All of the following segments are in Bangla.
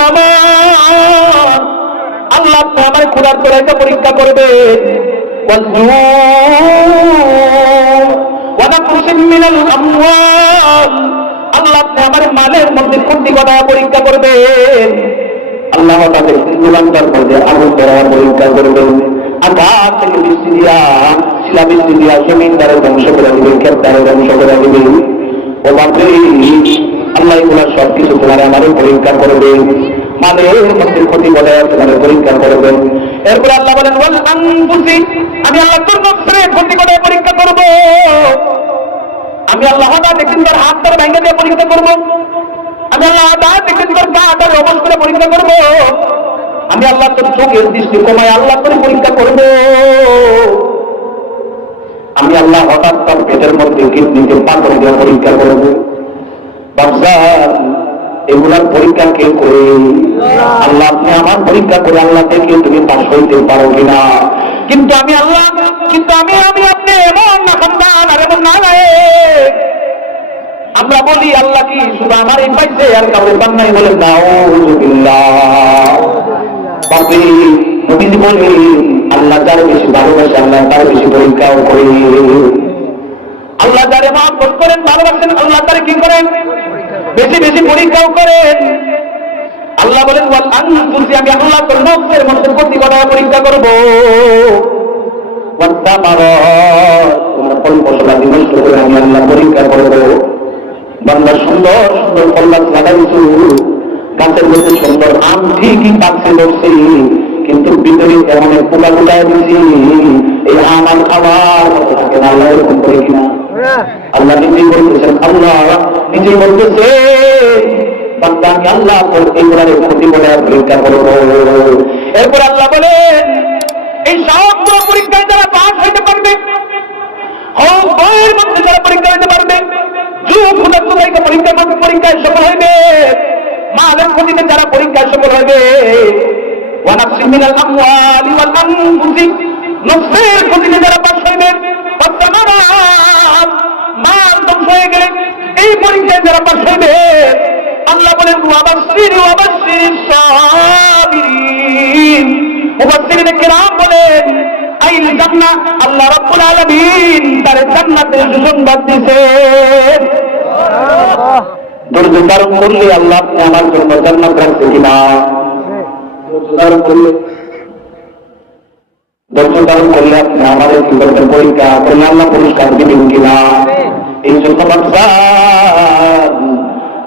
মামা আল্লাহ আপনি আমার ক্ষুধার তোরাইতে পরীক্ষা করবে আল্লাহ আপনি আমার মালের মধ্যে কুন্দি কথা পরীক্ষা করবেন। আল্লাহ তাদের মধ্যে আগুন ধরা পরীক্ষা করবেন। আকাশ থেকে বৃষ্টি শিলা দ্বারা করে দিবে ক্ষেত দ্বারা করে আল্লাহ এগুলা সব কিছু তোমার আমারও পরীক্ষা করবে মাদের মধ্যে ক্ষতি বলে তোমাদের পরীক্ষা করবেন। এরপর আল্লাহ বলেন বল আনফুসি, আমি আল্লাহ তোর ক্ষতি করে পরীক্ষা করব। আমি আল্লাহ একদিন তোর হাত ধরে ভেঙে দিয়ে পরীক্ষা করব। আমি আল্লাহ একদিন তোর পা ধরে অবশ করে পরীক্ষা করব। আমি আল্লাহ তোর চোখের দৃষ্টি কমায় আল্লাহ করে পরীক্ষা করব। আমি আল্লাহ হঠাৎ তার পেটের মধ্যে কিডনিতে পাথর দিয়ে পরীক্ষা করব। এগুলার পরীক্ষা কে করে? আল্লাহ আপনি আমার পরীক্ষা করে আল্লাহ দেখে তুমি পাশ হইতে পারো কিনা? কিন্তু আমি আল্লাহ, কিন্তু আমি আমি আপনি এমন না, খানদান, আর এমন না আমরা বলি, আল্লাহ কি শুধু আমার এই পাইছে, আর কাউরে পান নাই বলে? বাপি নবীজি বলে, আল্লাহ যার বেশি ভালোবাসে, আল্লাহ তার বেশি পরীক্ষাও করে। আল্লাহ যারে মহব্বত করেন, ভালোবাসেন, আল্লাহ তারে কি করেন? বেশি বেশি পরীক্ষাও করেন। আল্লাহ বলেন আমি আল্লাহ তোর নফসের মধ্যে প্রতি কটা পরীক্ষা করব। আমি আল্লাহ পরীক্ষা করব। সুন্দর সুন্দর সুন্দর কিন্তু ভিতরে এমন পোকা পোকায় দিছি। এই আমার খাবার থাকে না আল্লাহ হুকুম করে কিনা। আল্লাহ নিজেই বলতেছেন, আল্লাহ নিজেই বলতেছে বান্দা আমি আল্লাহ ইমরানের ক্ষতি বলে পরীক্ষা করব। এরপর আল্লাহ বলেন এই সমগ্র পরীক্ষায় হইতে পারবে, হোক বইয়ের মধ্যে পরীক্ষা হইতে পারবে, যুগ হুদাত্মাইকে পরীক্ষা করতে পরীক্ষায় সফল হইবে। মা লক্ষ্মীতে যারা পরীক্ষায় সফল হইবে ওয়ানাফসি মিনাল আমওয়ালি ওয়াল আনফুসি নফসের ক্ষতি যারা পাশ হইবেন মার ধ্বংস হয়ে গেলেন এই পরিচয় যারা পাশ হইবেন আল্লাহ বলেন ওয়াবাসির ওয়াবাসির সাবিরিন। মুফাসসিরিন কিরাম বলেন, আইল জান্নাহ, আল্লাহ রাব্বুল আলামিন তার জান্নাতের সুসংবাদ দিয়েছেন দরুদ ধারণ করলে আল্লাহ আপনি আমার জন্য জান্নাত রাখছে কিনা? হ্যাঁ। দরুদ করলে ধৈর্য ধারণ করলে আপনি আমাদের কি করবেন পরীক্ষা করলে আল্লাহ পুরস্কার দিবেন কিনা? এই জন্য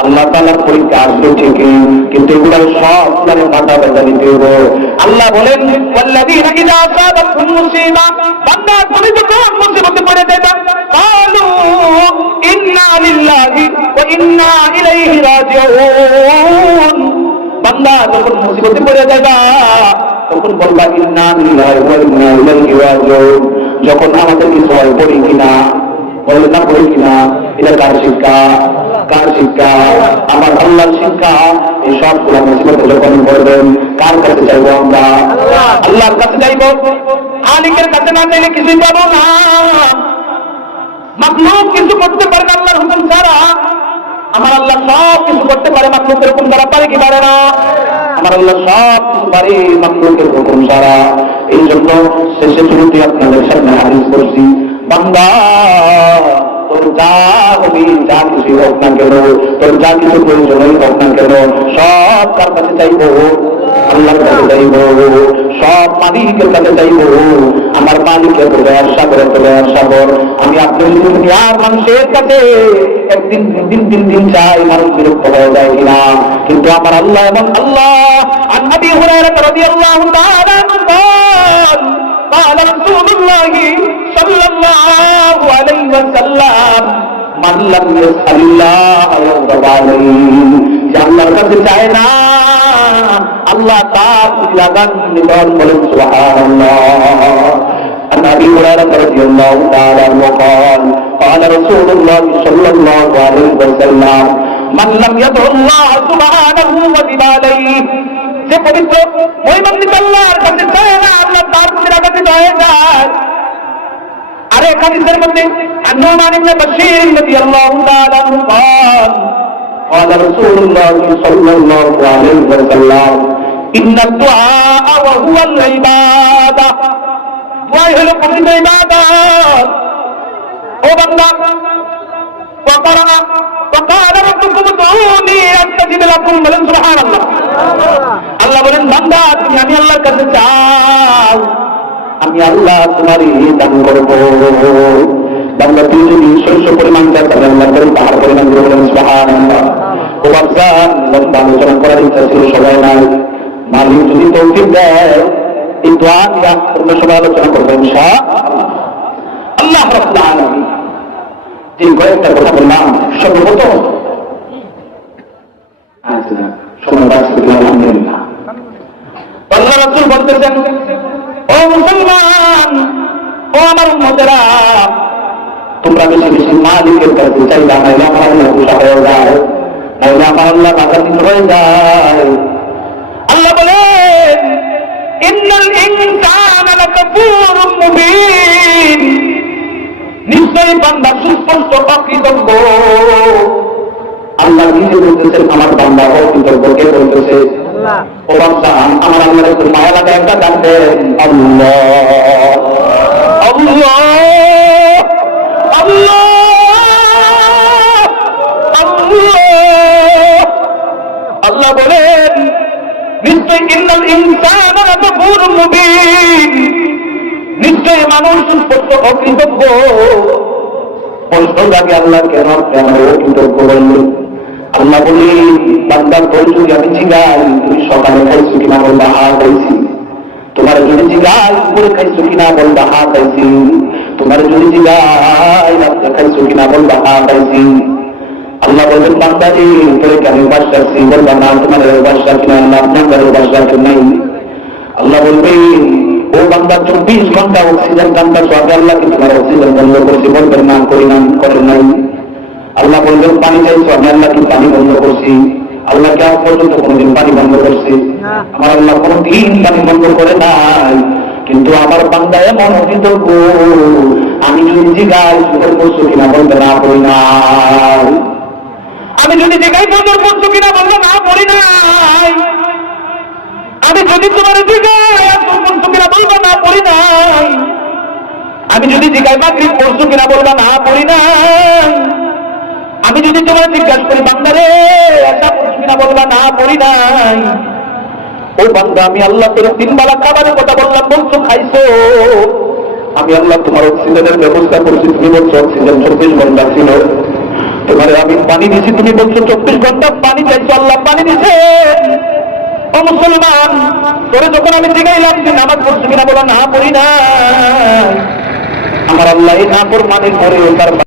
আল্লাহ তালার পরীক্ষা আসবে ঠিকই, কিন্তু এগুলো সব মানে মাথা ব্যথা দিতে হবে। আল্লাহ বলেন মুসিবতে পড়ে যাবে ইন্না লিল্লাহি ওয়া ইন্না ইলাইহি রাজিউন বান্দা যখন মুসিবতে পড়ে যাবা তখন বলবা ইন্না লিল্লাহি যখন আমাদের কিছু হয় পড়ি কিনা, বলে, না পড়ি কিনা, এটা কার শিক্ষা? কার শিক্ষা? আমার আল্লাহর শিক্ষা? এই সবগুলো মুসিবতে যখন করবেন। কার কাছে চাইব আমরা? আল্লাহর কাছে চাইব আলিকের কাছে না চাইলে কিছুই পাবো না। মাকলুক কিছু করতে পারে না আল্লাহর হুকুম ছাড়া। আমার আল্লাহ সব কিছু করতে পারে মাকলুকের হুকুম ছাড়া পারে কি পারে না? আমার আল্লাহ সব কিছু পারে মাকলুকের হুকুম ছাড়া। এই জন্য শেষে শুরুতে আপনাদের সামনে হাজির করছি বান্দা, তোর যা হবি যা কিছু হোক না কেন, তোর যা কিছু প্রয়োজন হোক না কেন, সব তার কাছে চাইব। আল্লাহর কাছে চাইব সব মালিকের কাছে চাইব আমার মালিকের তোলে আশা করে তোলে আশা কর আমি আপনার দুনিয়ার মানুষের কাছে একদিন দিন দিন দিন চাই মানুষ বিরক্ত হয়ে যায় কিনা কিন্তু আমার আল্লাহ এবং আল্লাহ আর নবী হুরায়রা রাদিয়াল্লাহু তাআলা আনহু قال قال رسول الله صلى الله عليه وسلم من لم يسأل الله يغضب عليه যে আল্লাহর কাছে চায় না আল্লাহ তার লাগান নিবারণ বলেন সুবহানাল্লাহ عن ابي هريره رضي الله تعالى عنه قال قال رسول الله صلى الله عليه وسلم من لم يدعو الله سبحانه وتب عليه যে পবিত্র মহিমান্বিত আল্লাহর কাছে চায় না আল্লাহ তার প্রতি রাগান্বিত হয়ে যায় আরেক হাদিসের মধ্যে النعمان بن بشير رضي الله تعالى عنه قال قال رسول الله صلى الله عليه وسلم إن الدعاء وهو العبادة দোয়াই হলো প্রকৃত ইবাদত ও বান্দা وقرأ وقال ربكم ادعوني استجب لكم বলেন সুবহানাল্লাহ আল্লাহ বলেন বান্দা তুমি আমি আল্লাহর কাছে চাও আমি আল্লাহ তোমারই দান করব বান্দা তুমি যদি শস্য পরিমাণ চাও তাহলে আল্লাহ করেন পাহাড় পরিমাণ দিয়ে বলেন সুবহানাল্লাহ ও বাচ্চান লম্বা আলোচনা করার ইচ্ছা ছিল সবাই নাই মালিক যদি তৌফিক দেয়, এই দোয়া নিয়ে অন্য সবাই আলোচনা করব ইনশাআল্লাহ। আল্লাহ যে কয়েকটা কথা বললাম ও আমার উম্মতেরা, তোমরা বেশি বেশি মালিকের কাছে আল্লাহ বলেন ইন্নাল ইনসানা লাকাফুরুম মুবিন। নিশ্চয়ই বান্দা সুস্পষ্ট অকৃতজ্ঞ আল্লাহ নিজে বলতেছেন আমার বান্দা অকৃতজ্ঞ কে বলতেছে? ও বান্দা আমার আল্লাহর মায়া লাগে একটা গান দেন। আল্লাহ আল্লাহ। আল্লাহ। ইন্নাল ইনসানা লাকাফুরুম মুবিন। নিশ্চয় মানুষ সুস্পষ্ট অকৃতজ্ঞ। প্রশ্ন লাগে আল্লাহ কেন কেন অকৃতজ্ঞ বললেন আল্লাহ বলি, বান্দার তোর আমি জিগাই, তুমি সকালে খাইছো কিনা বলবা, হা, খাইছি। তোমার যদি জিগাই উপরে খাইছো কিনা বলবা, হা, খাইছি। তোমার যদি জিগাই, রাত্রে খাইছো কিনা বলবা, হা, খাইছি। আল্লাহ বলবেন বান্দারে তোরে কেন বাস রাখছি বলবা না তোমার বাস রাখি না আপনার বাস রাখি নাই। আল্লাহ বলবেন ও বান্দা চব্বিশ ঘণ্টা অক্সিজেন কান্দার আগে আল্লাহ কি তোমার অক্সিজেন বন্ধ করেছি বলবেন না করি না করেন নাই। আল্লাহ বলবেন পানি চাইছো আমি আল্লাহ কি পানি বন্ধ করছি। আল্লাহ কি পর্যন্ত কোনোদিন পানি বন্ধ করছি? আমার আল্লাহ কোনোদিন পানি বন্ধ করে নাই। কিন্তু আমার বান্দা এমন অকৃতজ্ঞ আমি যদি সুন্দর করছ কিনা বলতে না করি নাই। আমি যদি জিগাই সুন্দর করছ কিনা বলতে না করি নাই। আমি যদি তোমার কিনা বলব না পড়ি নাই। আমি যদি জিগাই মাগরিব করছ কিনা বলব না পড়ি নাই। আমি যদি তোমার জিজ্ঞাসা করি, বান্দারে একটা করছ কিনা বলবা না পড়ি নাই। ও বান্দা, আমি আল্লাহ তোর তিন বেলা খাবারের কথা বললাম, বলছো, খাইছো। আমি আল্লাহ তোমার অক্সিজেনের ব্যবস্থা করেছি, তুমি বলছো অক্সিজেন চব্বিশ ঘণ্টা ছিল। তোমার আমি পানি দিছি, তুমি বলছো চব্বিশ ঘণ্টা পানি চাইছো, আল্লাহ পানি দিছে। ও মুসলমান তোরে যখন আমি জিগাইলাম যে নামাজ পড়ছো কিনা বলো, না পড়ি না আমার আল্লাহ এই না পড় মানে পরে তার